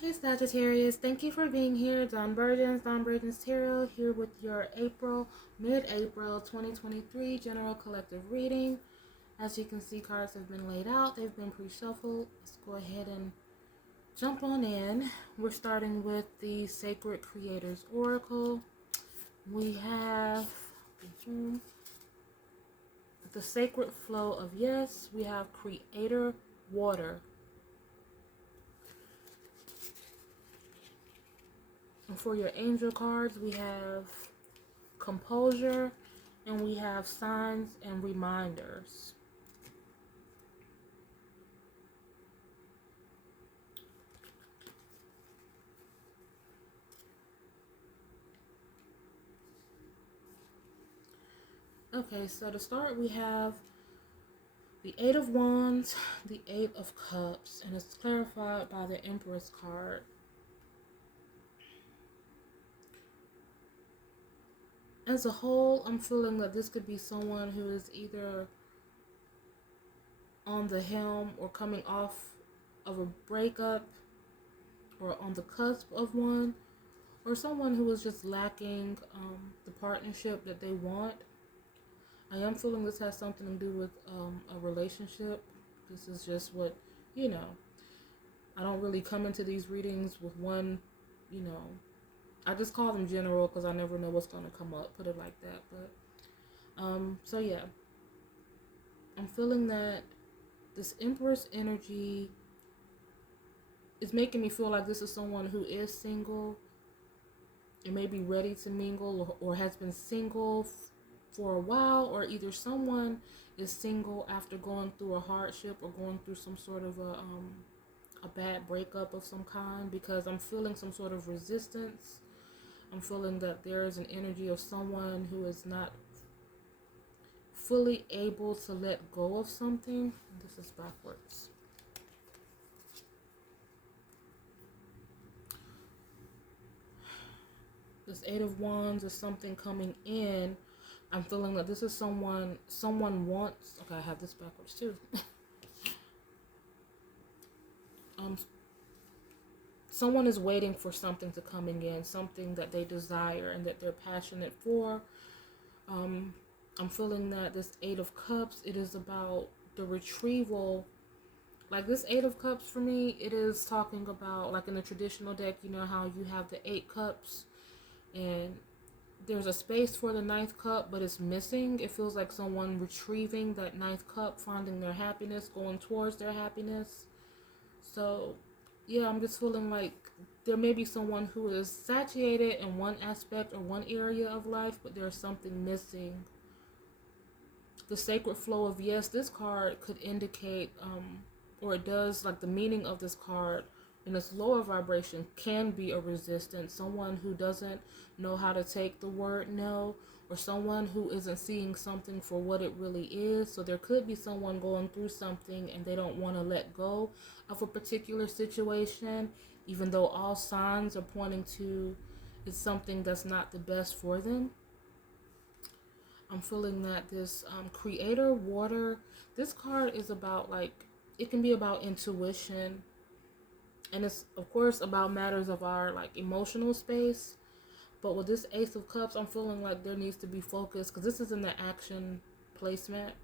Hey Sagittarius, thank you for being here. Don Burgins Tarot, here with your mid-April 2023 general collective reading. As you can see, cards have been laid out. They've been pre-shuffled. Let's go ahead and jump on in. We're starting with the Sacred Creators Oracle. We have the Sacred Flow of Yes. We have Creator Water. And for your angel cards, we have Composure, and we have Signs and Reminders. Okay, so to start, we have the Eight of Wands, the Eight of Cups, and it's clarified by the Empress card. As a whole, I'm feeling that this could be someone who is either on the helm or coming off of a breakup or on the cusp of one, or someone who is just lacking the partnership that they want. I am feeling this has something to do with a relationship. This is just what, I don't really come into these readings with one, I just call them general because I never know what's going to come up, put it like that. But, so yeah, I'm feeling that this Empress energy is making me feel like this is someone who is single and may be ready to mingle, or has been single for a while, or either someone is single after going through a hardship or going through some sort of a bad breakup of some kind, because I'm feeling some sort of resistance. I'm feeling that there is an energy of someone who is not fully able to let go of something. This is backwards. This Eight of Wands is something coming in. I'm feeling that this is someone wants. Okay, I have this backwards too. Someone is waiting for something to coming in, something that they desire and that they're passionate for. I'm feeling that this Eight of Cups, it is about the retrieval. Like this Eight of Cups for me, it is talking about, like in the traditional deck, you know how you have the 8 cups and there's a space for the 9th cup, but it's missing. It feels like someone retrieving that 9th cup, finding their happiness, going towards their happiness. So yeah, I'm just feeling like there may be someone who is satiated in one aspect or one area of life, but there's something missing. The Sacred Flow of Yes, this card could indicate, or it does, like the meaning of this card in its lower vibration can be a resistance. Someone who doesn't know how to take the word no, or someone who isn't seeing something for what it really is. So there could be someone going through something and they don't want to let go of a particular situation, even though all signs are pointing to it's something that's not the best for them. I'm feeling that this Creator Water, this card is about, like, it can be about intuition, and it's of course about matters of our like emotional space. But with this Ace of Cups, I'm feeling like there needs to be focus, because this is in the action placement.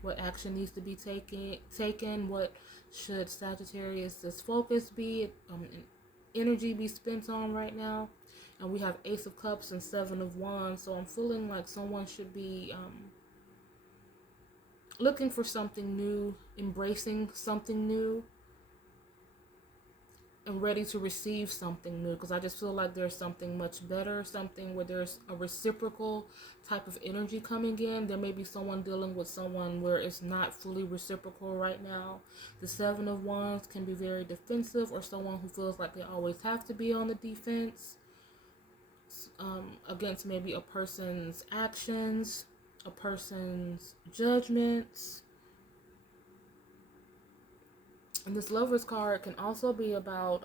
What action needs to be taken? What should Sagittarius' focus be? Energy be spent on right now? And we have Ace of Cups and Seven of Wands. So I'm feeling like someone should be looking for something new, embracing something new, and ready to receive something new, because I just feel like there's something much better, something where there's a reciprocal type of energy coming in. There may be someone dealing with someone where it's not fully reciprocal right now. The Seven of Wands can be very defensive, or someone who feels like they always have to be on the defense against maybe a person's actions, a person's judgments. And this Lover's card can also be about,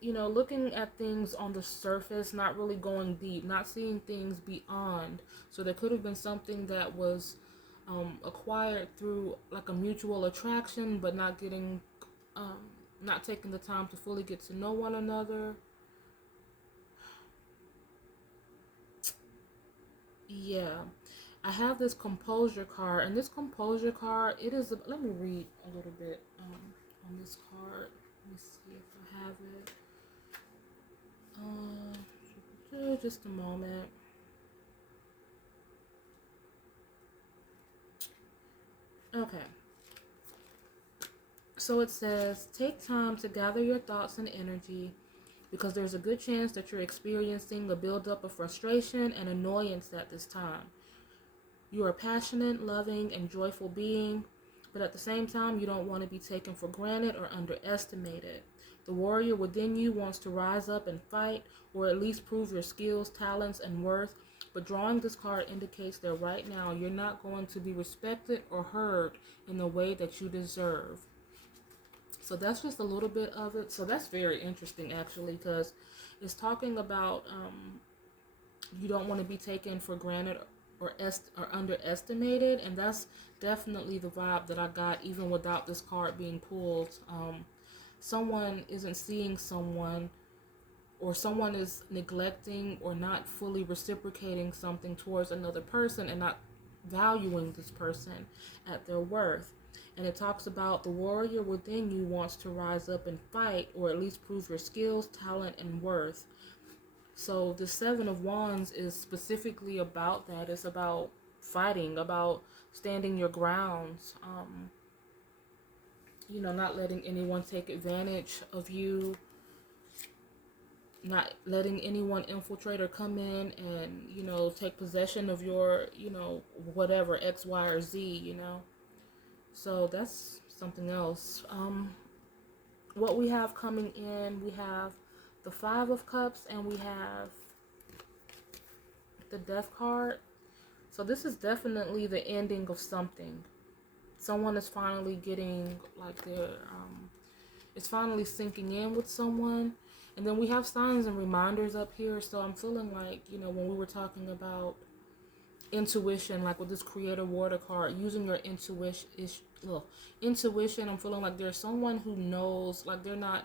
looking at things on the surface, not really going deep, not seeing things beyond. So there could have been something that was acquired through like a mutual attraction, but not getting not taking the time to fully get to know one another. Yeah, I have this composure card, and this composure card, it is. Let me read a little bit on this card. Let me see if I have it. Just a moment. Okay. So it says, take time to gather your thoughts and energy because there's a good chance that you're experiencing a buildup of frustration and annoyance at this time. You are a passionate, loving, and joyful being, but at the same time, you don't want to be taken for granted or underestimated. The warrior within you wants to rise up and fight, or at least prove your skills, talents, and worth. But drawing this card indicates that right now you're not going to be respected or heard in the way that you deserve. So that's just a little bit of it. So that's very interesting, actually, because it's talking about you don't want to be taken for granted or underestimated, and that's definitely the vibe that I got even without this card being pulled. Someone isn't seeing someone, or someone is neglecting or not fully reciprocating something towards another person and not valuing this person at their worth. And it talks about the warrior within you wants to rise up and fight, or at least prove your skills, talent, and worth. So the Seven of Wands is specifically about that. It's about fighting, about standing your grounds, not letting anyone take advantage of you, not letting anyone infiltrate or come in and, take possession of your, whatever, X, Y, or Z. So that's something else. What we have coming in, we have the Five of Cups and we have the Death card. So this is definitely the ending of something. Someone is finally getting like it's finally sinking in with someone. And then we have signs and reminders up here. So I'm feeling like, when we were talking about intuition, like with this Creator Water card, using your intuition, I'm feeling like there's someone who knows, like they're not,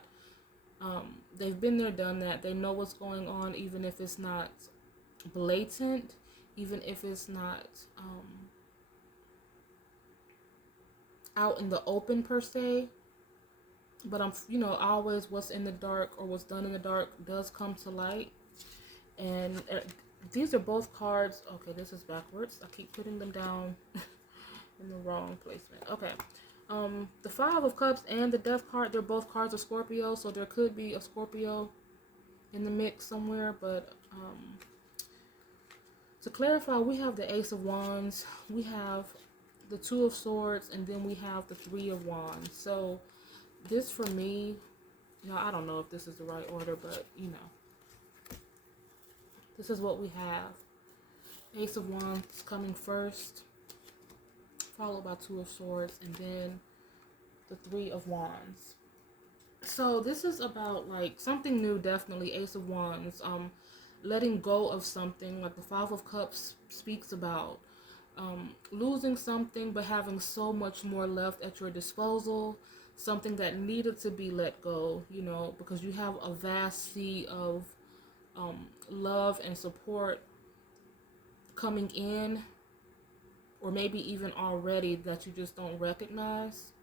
they've been there, done that. They know what's going on, even if it's not blatant, even if it's not out in the open per se. But I'm, always what's in the dark or what's done in the dark does come to light. And these are both cards. Okay, this is backwards. I keep putting them down in the wrong placement. Okay. The Five of Cups and the Death card, they're both cards of Scorpio, so there could be a Scorpio in the mix somewhere. But to clarify, we have the Ace of Wands, we have the Two of Swords, and then we have the Three of Wands. So this for me, I don't know if this is the right order, but this is what we have. Ace of Wands coming first, followed by Two of Swords, and then the Three of Wands. So this is about like something new, definitely. Ace of Wands, letting go of something, like the Five of Cups speaks about losing something but having so much more left at your disposal, something that needed to be let go, because you have a vast sea of love and support coming in, or maybe even already that you just don't recognize.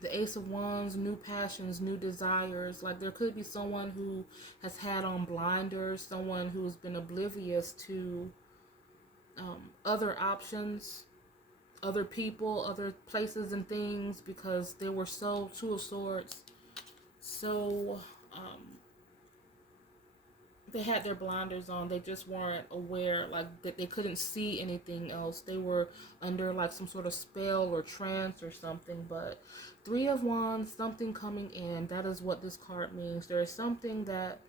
The Ace of Wands, new passions, new desires. Like there could be someone who has had on blinders, someone who's been oblivious to other options, other people, other places and things, because they were so, Two of Swords, so they had their blinders on. They just weren't aware, like that they couldn't see anything else. They were under like some sort of spell or trance or something. But Three of Wands, something coming in. That is what this card means. There is something that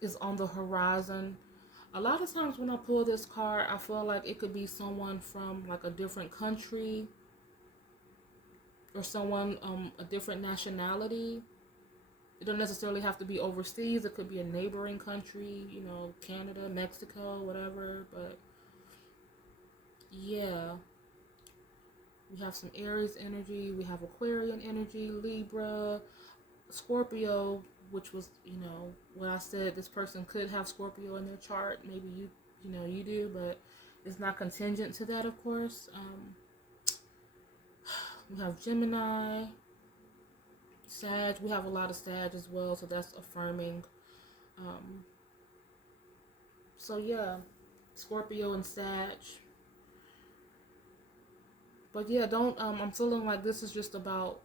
is on the horizon. A lot of times when I pull this card, I feel like it could be someone from like a different country, or someone a different nationality. It don't necessarily have to be overseas. It could be a neighboring country, Canada, Mexico, whatever. But yeah, We have some Aries energy. We have Aquarian energy, Libra, Scorpio, which was, what I said, this person could have Scorpio in their chart. Maybe you do, but it's not contingent to that, of course. We have Gemini, Sag. We have a lot of Sag as well, so that's affirming. So yeah, Scorpio and Sag. But yeah, I'm feeling like this is just about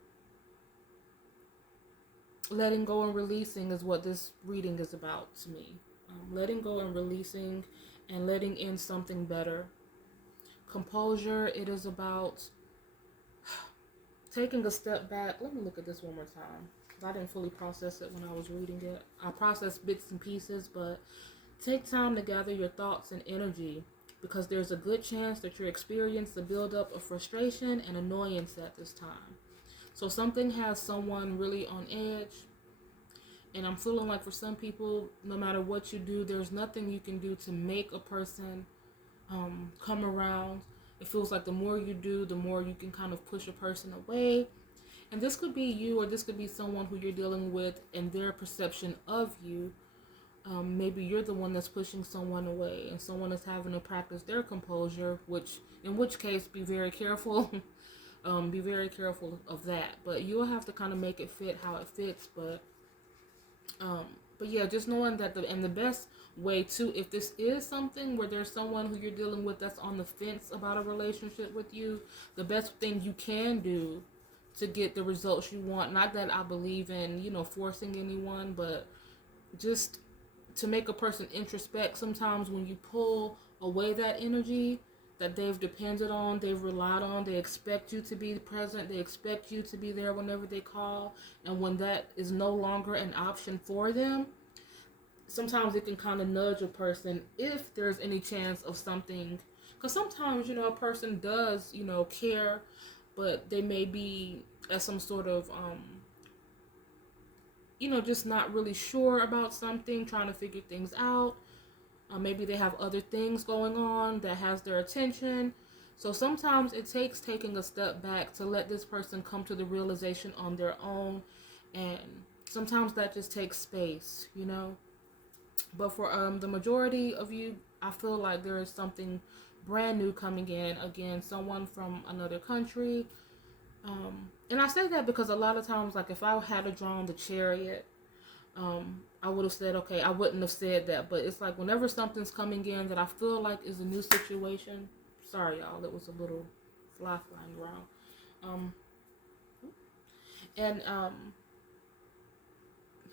letting go and releasing is what this reading is about to me. Letting go and releasing and letting in something better. Composure, it is about taking a step back. Let me look at this one more time, because I didn't fully process it when I was reading it. I processed bits and pieces, but take time to gather your thoughts and energy, because there's a good chance that you're experiencing the buildup of frustration and annoyance at this time. So something has someone really on edge, and I'm feeling like for some people, no matter what you do, there's nothing you can do to make a person come around. It feels like the more you do, the more you can kind of push a person away. And this could be you, or this could be someone who you're dealing with and their perception of you. Maybe you're the one that's pushing someone away, and someone is having to practice their composure, in which case, be very careful. Be very careful of that. But you'll have to kind of make it fit how it fits. But yeah, just knowing that the best way to, if this is something where there's someone who you're dealing with that's on the fence about a relationship with you, the best thing you can do to get the results you want, not that I believe in, forcing anyone, but just to make a person introspect. Sometimes when you pull away that energy that they've depended on, they've relied on, they expect you to be present, they expect you to be there whenever they call, and when that is no longer an option for them, sometimes it can kind of nudge a person if there's any chance of something. Because sometimes, a person does, care, but they may be at some sort of, just not really sure about something, trying to figure things out. Maybe they have other things going on that has their attention. So sometimes it takes taking a step back to let this person come to the realization on their own. And sometimes that just takes space, But for the majority of you, I feel like there is something brand new coming in. Again, someone from another country. And I say that because a lot of times, like if I had drawn the Chariot, I would have said, okay, I wouldn't have said that. But it's like whenever something's coming in that I feel like is a new situation. Sorry, y'all. It was a little fly flying around.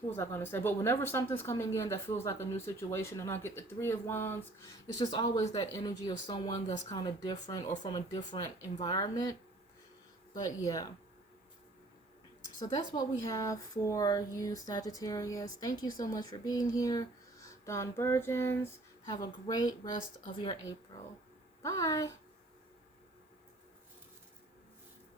What was I going to say? But whenever something's coming in that feels like a new situation and I get the Three of Wands, it's just always that energy of someone that's kind of different or from a different environment. But yeah. So that's what we have for you, Sagittarius. Thank you so much for being here. Dawn Virgins, have a great rest of your April. Bye.